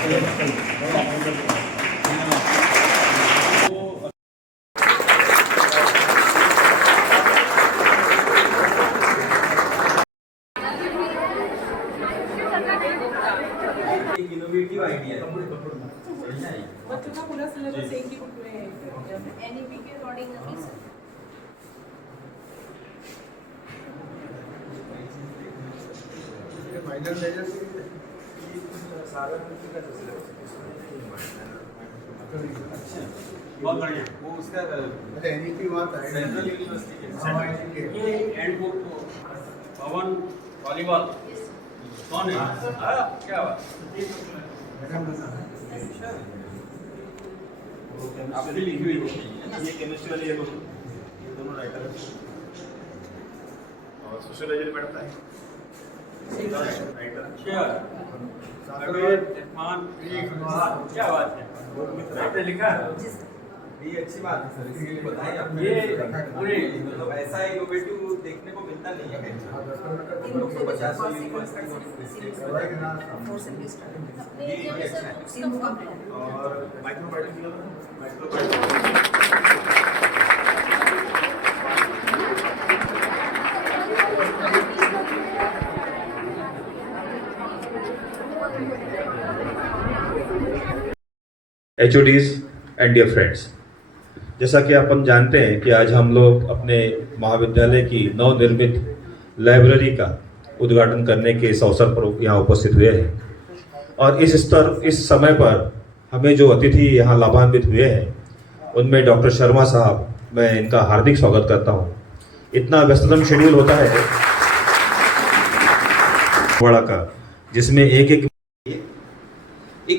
Innovative idea है। बच्चों का पूरा सिलेबस एक ही बुक में है। एनईपी के अकॉर्डिंग अभी सर फाइनल मेजर सारा का सिलेबस बहुत बढ़िया। वो उसका अच्छा एनईपी हुआ था सेंट्रल यूनिवर्सिटी के के ये हैंडबुक पवन वॉलीबॉल कौन है? क्या बात आपने लिखी हुई है ना? ये केमिस्ट्री वाली है दोनों राइटर और सोशियोलॉजी में पढ़ता है राइटर क्या क्या बात है? आपने लिखा ये अच्छी बात है सर, इसलिए बताइए आपने। ये पूरे मतलब ऐसा इनोवेटिव देखने को मिलता नहीं है कहीं। 50 और microbiology HODs and dear friends, जैसा कि अपन जानते हैं कि आज हम लोग अपने महाविद्यालय की नवनिर्मित लाइब्रेरी का उद्घाटन करने के इस अवसर पर यहाँ उपस्थित हुए हैं और इस समय पर हमें जो अतिथि यहाँ लाभान्वित हुए हैं उनमें डॉक्टर शर्मा साहब, मैं इनका हार्दिक स्वागत करता हूँ। इतना व्यस्ततम शेड्यूल होता है बड़ा का, जिसमें एक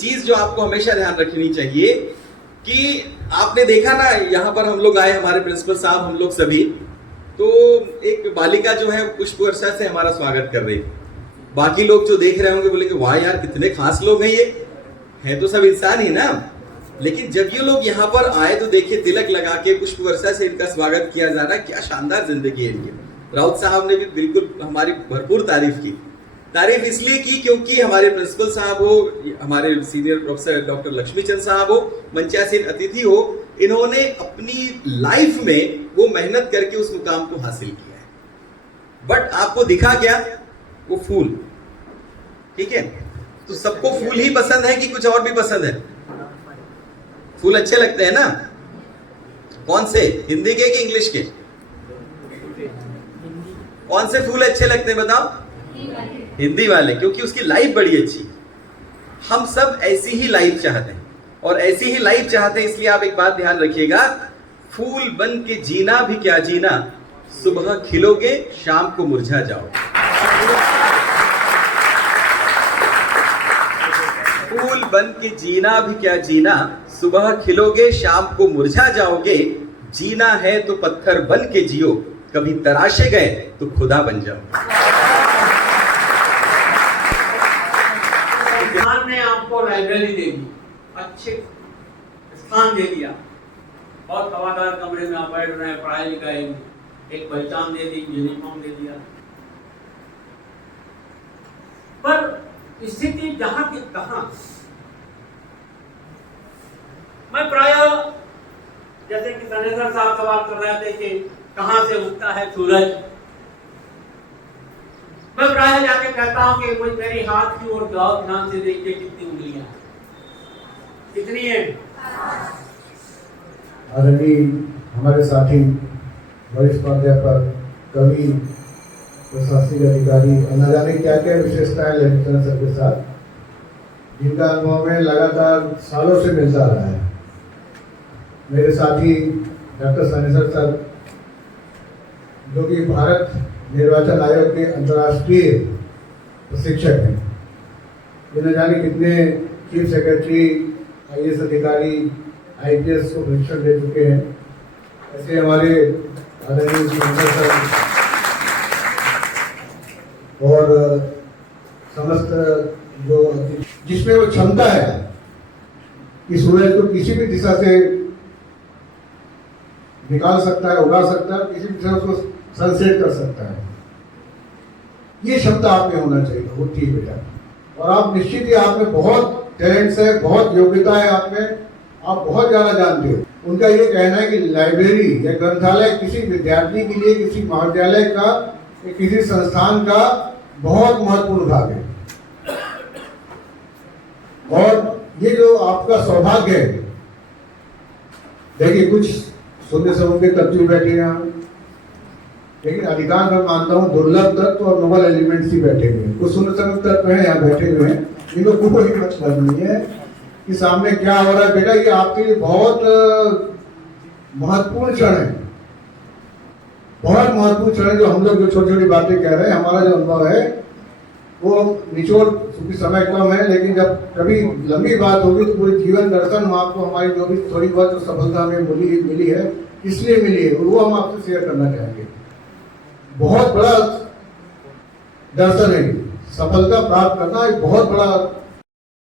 चीज जो आपको हमेशा ध्यान रखनी चाहिए कि आपने देखा ना, यहाँ पर हम लोग आए, हमारे प्रिंसिपल साहब, हम लोग सभी, तो एक बालिका जो है पुष्प वर्षा से हमारा स्वागत कर रही। बाकी लोग जो देख रहे होंगे बोलेंगे वाह यार कितने खास लोग हैं, ये हैं तो सब इंसान ही ना। लेकिन जब ये लोग यहाँ पर आए तो देखिए तिलक लगा के पुष्प वर्षा से इनका स्वागत किया जा रहा है। क्या शानदार जिंदगी है इनकी। राउत साहब ने भी बिल्कुल हमारी भरपूर तारीफ की। तारीफ इसलिए की क्योंकि हमारे प्रिंसिपल साहब हो, हमारे सीनियर प्रोफेसर डॉक्टर लक्ष्मीचंद साहब हो, मंचासीन अतिथि हो, इन्होंने अपनी लाइफ में वो मेहनत करके उस मुकाम को हासिल किया है। बट आपको दिखा क्या? वो फूल। ठीक है, तो सबको फूल ही पसंद है कि कुछ और भी पसंद है? फूल अच्छे लगते हैं ना? कौन से, हिंदी के कि इंग्लिश के? कौन से फूल अच्छे लगते हैं बताओ? हिंदी वाले, क्योंकि उसकी लाइफ बड़ी अच्छी। हम सब ऐसी ही लाइफ चाहते हैं और ऐसी ही लाइफ चाहते हैं, इसलिए आप एक बात ध्यान रखिएगा, फूल बन के जीना भी क्या जीना, सुबह खिलोगे शाम को मुरझा जाओगे। फूल बन के जीना भी क्या जीना, सुबह खिलोगे शाम को मुरझा जाओगे। जीना है तो पत्थर बन के जियो, कभी तराशे गए तो खुदा बन जाओगे। भगवान ने आपको लाइब्रेरी दे दी, अच्छे स्थान दे दिया, बहुत हवादार कमरे में आप बैठ रहे हैं, पढ़ाई लिखाई, एक पहचान दे दी, यूनिफॉर्म दे दिया। पर स्थिति जहां की तहां, मैं प्राय जैसे कि सनेसर साहब सवाल कर रहे थे कि कहां से उगता है सूरज, मैं प्राय जाके कहता हूं कि कोई मेरी हाथ की ओर जाओ, ध्यान से देखिए कितनी उंगलियां, कितनी है? आदरणीय हमारे साथी वरिष्ठ प्राध्यापक, कवि, प्रशासनिक अधिकारी, न जाने क्या क्या विशेषताएं लेक्चरर सर के साथ, जिनका अनुभव में लगातार सालों से मिलता रहा है। मेरे साथी डॉक्टर सनेसर सर, जो कि भारत निर्वाचन आयोग के अंतर्राष्ट्रीय प्रशिक्षक हैं, ये न जाने कितने चीफ सेक्रेटरी, IAS अधिकारी, IPS को प्रशिक्षण दे चुके हैं। ऐसे हमारे आदरणीय सनेसर सर और समस्त जो जिसमें वो क्षमता है कि सूरज को किसी भी दिशा से निकाल सकता है, उगा सकता है, किसी भी दिशा उसको सनसेट कर सकता है, ये क्षमता आप में होना चाहिए। वो ठीक बेटा, और आप निश्चित ही आप में बहुत टैलेंट्स है, बहुत योग्यता है आप में, आप बहुत ज़्यादा जानते हो। उनका ये कहना है कि लाइब्रेरी या ग्रंथालय किसी विद्यार्थी के लिए, किसी महाविद्यालय का, किसी संस्थान का बहुत महत्वपूर्ण भाग है। और ये जो आपका सौभाग्य है, देखिए कुछ शून्य समूह के तत्व बैठे हैं, लेकिन अधिकांश मैं मानता हूँ दुर्लभ तत्व और नोबल एलिमेंट्स ही बैठे हुए हैं। कुछ शून्य समूह तत्व हैं यहाँ बैठे हुए हैं, इनको कोई मतलब नहीं है कि सामने क्या हो रहा है। बेटा ये आपके लिए बहुत महत्वपूर्ण क्षण है, बहुत महत्वपूर्ण क्षण है। जो हम लोग जो छोटी छोटी बातें कह रहे हैं, हमारा जो अनुभव है वो निचोड़, क्योंकि समय कम है, लेकिन जब कभी लंबी बात होगी तो पूरे जीवन दर्शन हम आपको, हमारी जो भी थोड़ी बहुत जो सफलता हमें मिली है, इसलिए मिली है, वो हम आपसे शेयर करना चाहेंगे। बहुत बड़ा दर्शन है, सफलता प्राप्त करना एक बहुत बड़ा।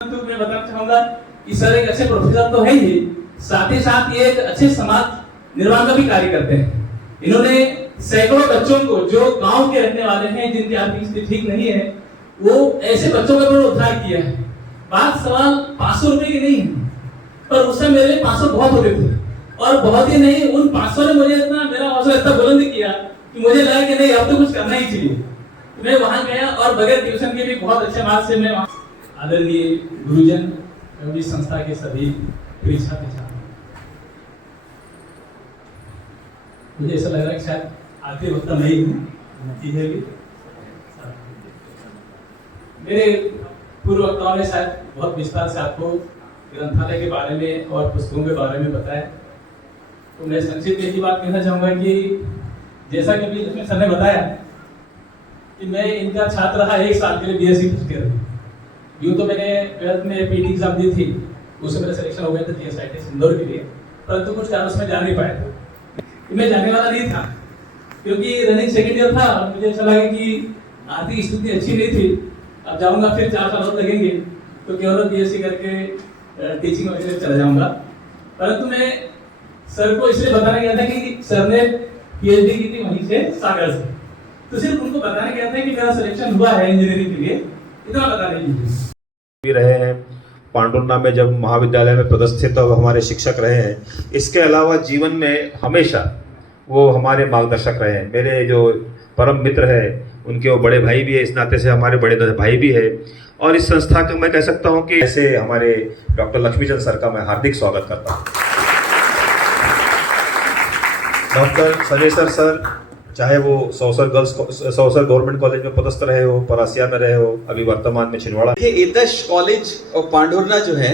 तो मैं बताना चाहूंगा कि सर एक अच्छे प्रोफेसर तो है ही, साथ ही साथ ये एक अच्छे समाज निर्माण का भी कार्य करते हैं। इन्होंने सैकड़ों बच्चों को, जो गांव के रहने वाले हैं, जिनकी आर्थिक स्थिति ठीक नहीं है, वो ऐसे बच्चों का उद्धार किया है। बात सवाल 500 रुपए की नहीं है, पर उस समय मेरे लिए 500 बहुत होते थे, और बहुत ही नहीं, उन 500 ने मुझे इतना, मेरा हौसला इतना बुलंद किया कि मुझे लगा कि नहीं अब तो कुछ करना ही चाहिए। तो मैं वहां गया और बगैर ट्यूशन के भी बहुत अच्छे मार्क्स से मैं आदरणीय गुरुजन एवं इस संस्था के सभी परीक्षा के साथ मुझे ऐसा लग रहा है कि शायद आखिरी वक्त नहीं हूँ, नतीजे भी मेरे पूर्व वक्ताओं ने शायद बहुत विस्तार से आपको ग्रंथालय के बारे में और पुस्तकों के बारे में बताया। तो मैं संक्षिप्त में यही बात कहना चाहूँगा कि जैसा कि अभी लक्ष्मण सर ने बताया कि मैं इनका छात्र रहा 1 साल के लिए बीएससी फर्स्ट ईयर। यूँ तो मैंने 12th में पीटी एग्जाम दी थी, उससे मेरा सिलेक्शन हो गया था जीएसआईटी इंदौर के लिए, परंतु कुछ कारण उसमें जा नहीं पाया था। मैं जाने वाला नहीं था क्योंकि रनिंग सेकेंड ईयर था और मुझे ऐसा लगा कि आर्थिक स्थिति अच्छी नहीं थी, अब जाऊंगा फिर 4 साल और लगेंगे तो केवल बीएससी करके टीचिंग वगैरह चला जाऊंगा। परंतु मैं सर को इसलिए बताने गया था कि सर ने पीएचडी की थी वहीं से, सागर से, तो सिर्फ उनको बताने गया था कि मेरा सिलेक्शन हुआ है इंजीनियरिंग के लिए, इतना बताने के लिए भी रहे हैं। पांडुरना में जब महाविद्यालय में पदस्थित तब हमारे शिक्षक रहे हैं। इसके अलावा जीवन में हमेशा वो हमारे मार्गदर्शक रहे हैं। मेरे जो परम मित्र है उनके वो बड़े भाई भी है, इस नाते से हमारे बड़े भाई भी है। और इस संस्था का मैं कह सकता हूँ कि ऐसे हमारे डॉक्टर लक्ष्मीचंद सर का मैं हार्दिक स्वागत करता हूँ। डॉक्टर सनेसर सर, चाहे वो सौसर गवर्नमेंट कॉलेज में पदस्थ रहे हो, परासिया में रहे हो, अभी वर्तमान में छिंदवाड़ा। ये एतश कॉलेज और पांडुरना जो है,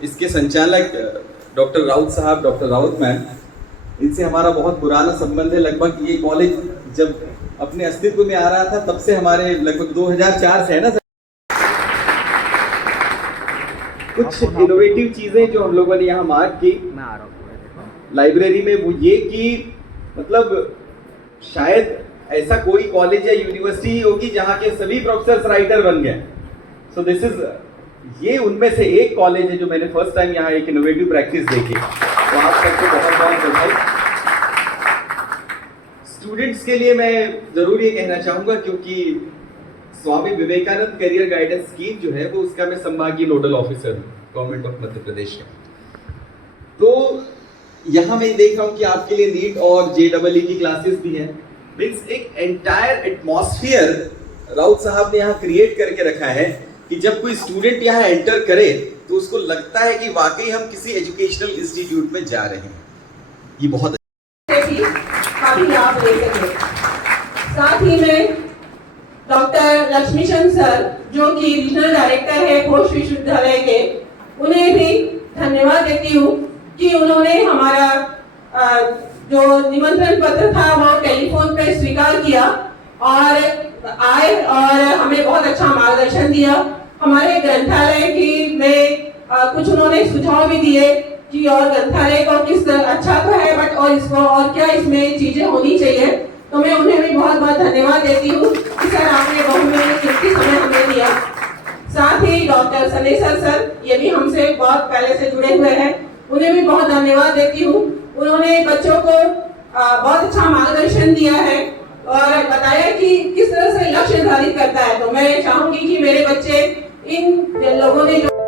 इसके संचालक डॉक्टर राउत साहब, डॉक्टर राउत मैम, इनसे हमारा बहुत पुराना संबंध है। लगभग ये कॉलेज जब अपने अस्तित्व में आ रहा था तब से हमारे लगभग 2004 से है ना सर। कुछ इनोवेटिव चीजें जो हम लोगों ने यहाँ मार्क की लाइब्रेरी में, वो ये कि मतलब शायद ऐसा कोई कॉलेज या यूनिवर्सिटी होगी जहाँ के सभी प्रोफेसर राइटर बन गए। सो दिस इज, ये उनमें से एक कॉलेज है जो मैंने फर्स्ट टाइम यहाँ एक इनोवेटिव प्रैक्टिस देखी। तो आप सबको बहुत बहुत बधाई। स्टूडेंट्स के लिए मैं जरूर ये कहना चाहूंगा, क्योंकि Swami Vivekananda career guidance scheme जो है वो उसका मैं संभागीय नोडल ऑफिसर हूँ गवर्नमेंट ऑफ मध्य प्रदेश का। तो यहाँ मैं देख रहा हूँ कि आपके लिए नीट और जेईई की क्लासेस भी हैं। मीन्स एक एंटायर एटमॉस्फेयर राउत साहब ने यहाँ क्रिएट करके रखा है कि जब कोई स्टूडेंट यहाँ एंटर करे तो उसको लगता है कि वाकई हम किसी एजुकेशनल इंस्टीट्यूट में जा रहे हैं। ये बहुत काफी लाभ ले सके। साथ ही में डॉक्टर लक्ष्मीचंद सर जो कि रीजनल डायरेक्टर है घोष विश्वविद्यालय के, उन्हें भी धन्यवाद देती हूँ कि उन्होंने हमारा जो निमंत्रण पत्र था वो टेलीफोन पे स्वीकार किया और आए और हमें बहुत अच्छा मार्गदर्शन दिया। हमारे ग्रंथालय की में कुछ उन्होंने सुझाव भी दिए कि और ग्रंथालय को किस अच्छा तो है बट और इसको और क्या इसमें चीजें होनी चाहिए। तो मैं उन्हें भी बहुत बहुत धन्यवाद देती हूँ कि सर आपने बहुमूल्य कीमती समय हमें दिया। साथ ही डॉक्टर सनेसर सर, ये भी हमसे बहुत पहले से जुड़े हुए हैं, उन्हें भी बहुत धन्यवाद देती हूँ। उन्होंने बच्चों को बहुत अच्छा मार्गदर्शन दिया है और बताया कि किस तरह से लक्ष्य निर्धारित करता है। तो मैं चाहूंगी कि मेरे बच्चे इन लोगों ने जो